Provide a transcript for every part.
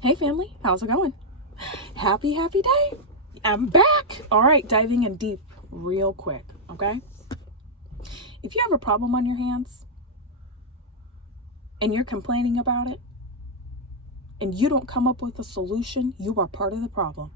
Hey family, how's it going? Happy day. I'm back. All right, diving in deep real quick, okay? If you have a problem on your hands and you're complaining about it and you don't come up with a solution, you are part of the problem.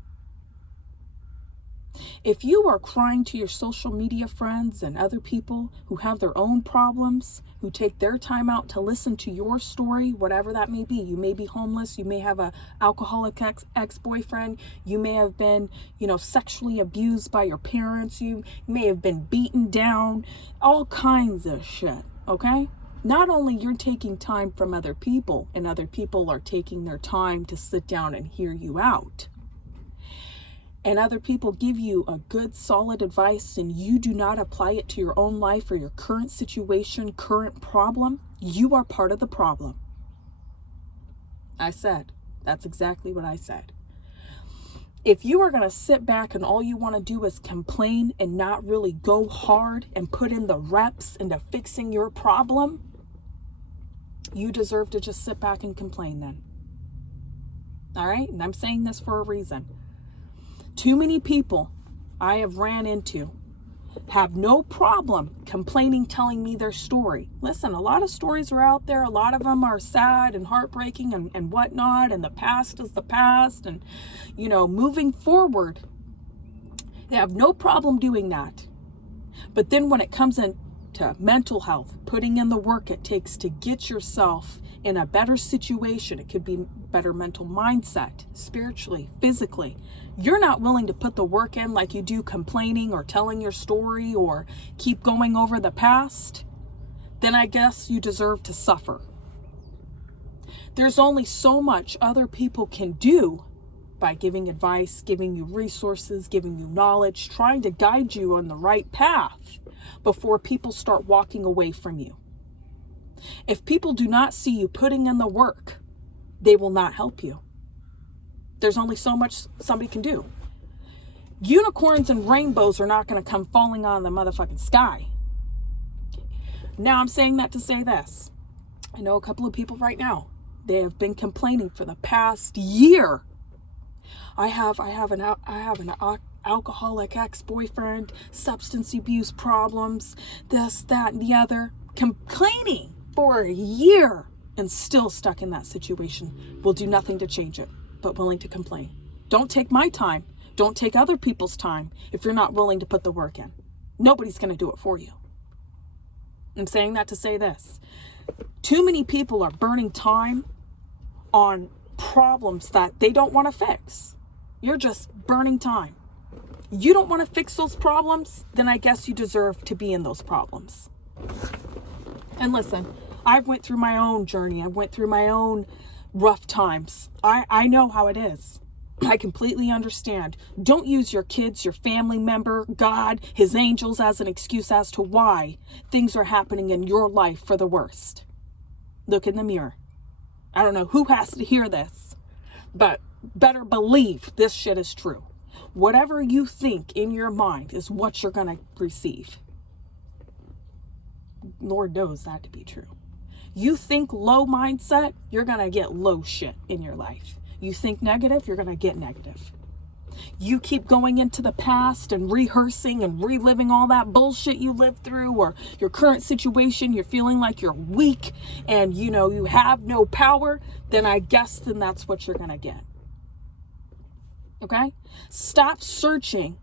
If you are crying to your social media friends and other people who have their own problems, who take their time out to listen to your story, whatever that may be, you may be homeless, you may have an alcoholic ex-boyfriend, you may have been, sexually abused by your parents, you may have been beaten down, all kinds of shit, okay? Not only you're taking time from other people and other people are taking their time to sit down and hear you out, and other people give you a good solid advice and you do not apply it to your own life or your current situation, current problem, you are part of the problem. That's exactly what I said. If you are going to sit back and all you want to do is complain and not really go hard and put in the reps into fixing your problem, you deserve to just sit back and complain then. All right? And I'm saying this for a reason. Too many people I have ran into have no problem complaining, telling me their story. Listen, a lot of stories are out there. A lot of them are sad and heartbreaking and whatnot. And the past is the past. And, moving forward, they have no problem doing that. But then when it comes into mental health, putting in the work it takes to get yourself in a better situation, it could be better mental mindset, spiritually, physically, you're not willing to put the work in like you do complaining or telling your story or keep going over the past, then I guess you deserve to suffer. There's only so much other people can do by giving advice, giving you resources, giving you knowledge, trying to guide you on the right path before people start walking away from you. If people do not see you putting in the work, they will not help you. There's only so much somebody can do. Unicorns and rainbows are not going to come falling on the motherfucking sky. Now I'm saying that to say this. I know a couple of people right now. They have been complaining for the past year. I have an alcoholic ex-boyfriend, substance abuse problems, this, that, and the other. Complaining for a year and still stuck in that situation. Will do nothing to change it, but willing to complain. Don't take my time. Don't take other people's time if you're not willing to put the work in. Nobody's going to do it for you. I'm saying that to say this. Too many people are burning time on problems that they don't want to fix. You're just burning time. You don't want to fix those problems, then I guess you deserve to be in those problems. And listen, I've went through my own journey. I went through my own rough times. I know how it is. I completely understand. Don't use your kids, your family member, God, his angels as an excuse as to why things are happening in your life for the worst. Look in the mirror. I don't know who has to hear this, but better believe this shit is true. Whatever you think in your mind is what you're going to receive. Lord knows that to be true. You think low mindset, you're going to get low shit in your life. You think negative, you're going to get negative. You keep going into the past and rehearsing and reliving all that bullshit you lived through or your current situation, you're feeling like you're weak and you have no power, then that's what you're going to get. Okay? Stop searching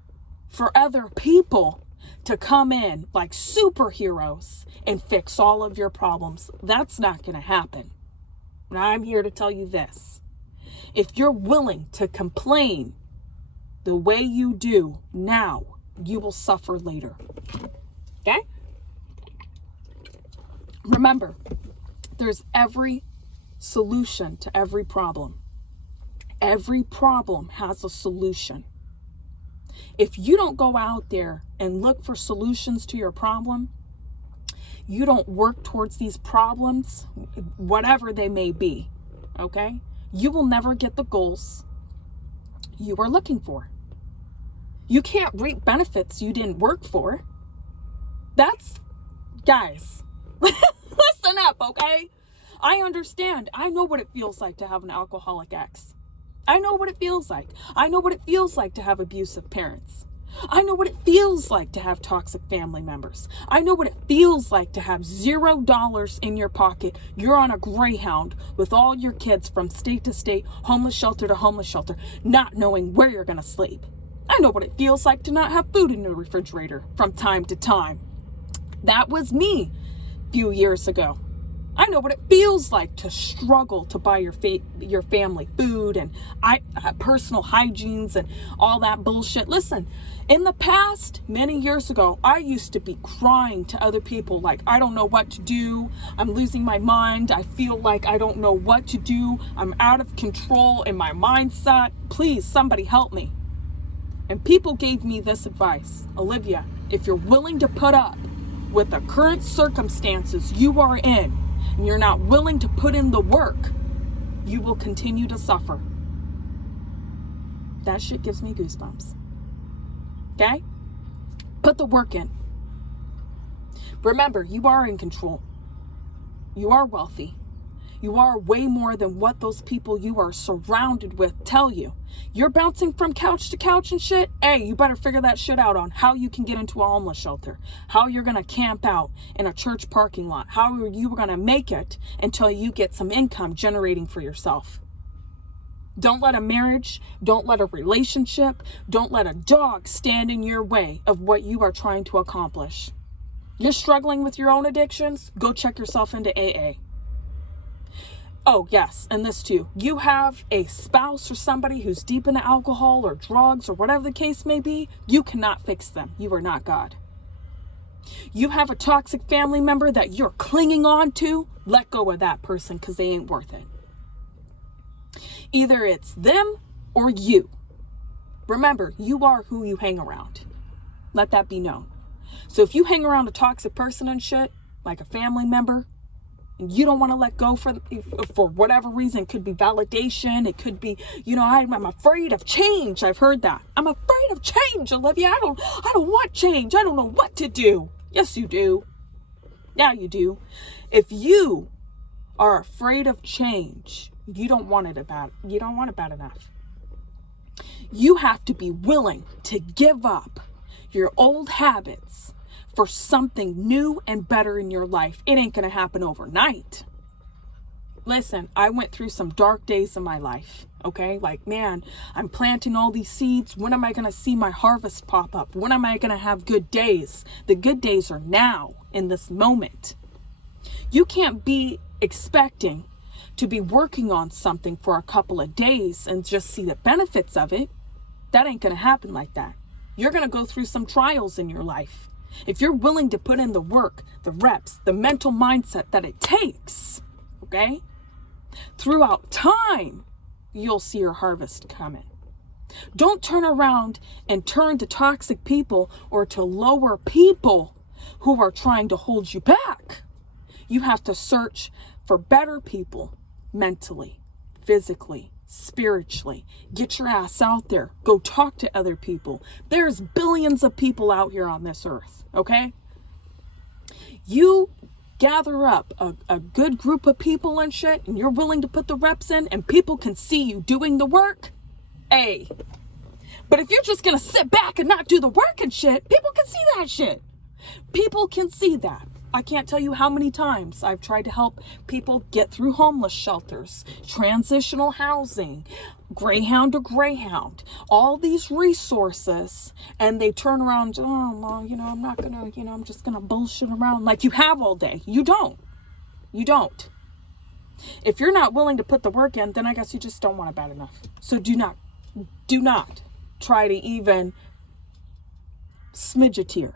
for other people to come in like superheroes and fix all of your problems. That's not going to happen. And I'm here to tell you this. If you're willing to complain the way you do now, you will suffer later. Okay? Remember, there's every solution to every problem. Every problem has a solution. If you don't go out there and look for solutions to your problem, you don't work towards these problems, whatever they may be, okay? You will never get the goals you are looking for. You can't reap benefits you didn't work for. Guys, listen up, okay? I understand. I know what it feels like to have an alcoholic ex. I know what it feels like. I know what it feels like to have abusive parents. I know what it feels like to have toxic family members. I know what it feels like to have $0 in your pocket. You're on a Greyhound with all your kids from state to state, homeless shelter to homeless shelter, not knowing where you're going to sleep. I know what it feels like to not have food in the refrigerator from time to time. That was me a few years ago. I know what it feels like to struggle to buy your family food and personal hygienes and all that bullshit. Listen, in the past, many years ago, I used to be crying to other people like, I don't know what to do. I'm losing my mind. I feel like I don't know what to do. I'm out of control in my mindset. Please, somebody help me. And people gave me this advice. Olivia, if you're willing to put up with the current circumstances you are in, and you're not willing to put in the work, you will continue to suffer. That shit gives me goosebumps. Okay? Put the work in. Remember, you are in control. You are wealthy. You are way more than what those people you are surrounded with tell you. You're bouncing from couch to couch and shit. Hey, you better figure that shit out on how you can get into a homeless shelter, how you're going to camp out in a church parking lot, how you are going to make it until you get some income generating for yourself. Don't let a marriage, don't let a relationship, don't let a dog stand in your way of what you are trying to accomplish. You're struggling with your own addictions? Go check yourself into AA. Oh, yes, and this too. You have a spouse or somebody who's deep into alcohol or drugs or whatever the case may be. You cannot fix them. You are not God. You have a toxic family member that you're clinging on to. Let go of that person because they ain't worth it. Either it's them or you. Remember, you are who you hang around. Let that be known. So if you hang around a toxic person and shit, like a family member, and you don't want to let go for whatever reason, it could be validation, it could be, I'm afraid of change. I've heard that. I'm afraid of change, Olivia. I don't want change. I don't know what to do. Yes, you do. Yeah, you do. If you are afraid of change, you don't want it bad enough. You have to be willing to give up your old habits for something new and better in your life. It ain't going to happen overnight. Listen, I went through some dark days in my life, okay? Like, man, I'm planting all these seeds. When am I going to see my harvest pop up? When am I going to have good days? The good days are now, in this moment. You can't be expecting to be working on something for a couple of days and just see the benefits of it. That ain't going to happen like that. You're going to go through some trials in your life. If you're willing to put in the work, the reps, the mental mindset that it takes, okay, throughout time, you'll see your harvest coming. Don't turn around and turn to toxic people or to lower people who are trying to hold you back. You have to search for better people mentally, physically, spiritually. Get your ass out there. Go talk to other people. There's billions of people out here on this earth, okay? You gather up a good group of people and shit, and you're willing to put the reps in, and people can see you doing the work. Hey. But if you're just gonna sit back and not do the work and shit, people can see that shit. People can see that. I can't tell you how many times I've tried to help people get through homeless shelters, transitional housing, Greyhound to Greyhound, all these resources, and they turn around, oh, well, I'm not gonna, I'm just gonna bullshit around like you have all day. You don't. You don't. If you're not willing to put the work in, then I guess you just don't want it bad enough. So do not try to even smidge a tear.